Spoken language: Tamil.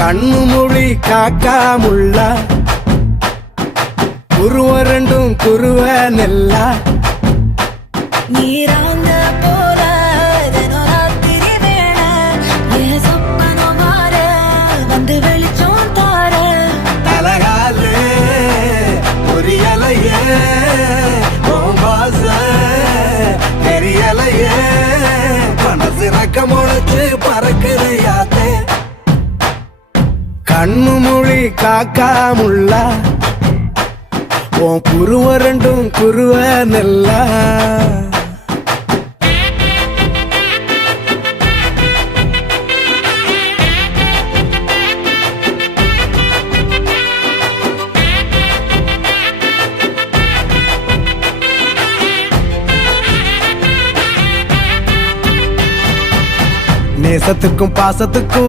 கண்ணு மொழி காக்காமுள்ள குருவ ரெண்டும் குருவ நெல்லா நீராங்க போல தினராத்திரி வேண என் சொப்பனம் மாற வந்து வெளிச்சம் தார தலகாலே பொரியலையே ஓம்பாச தெரியலையே மனசு ரக்க முளைச்சு பறக்குறையாத்தே கண்ணு மொழி காக்காமுள்ள உன் குருவ ரெண்டும் குருவ நெல்லா நேசத்துக்கும் பாசத்துக்கும்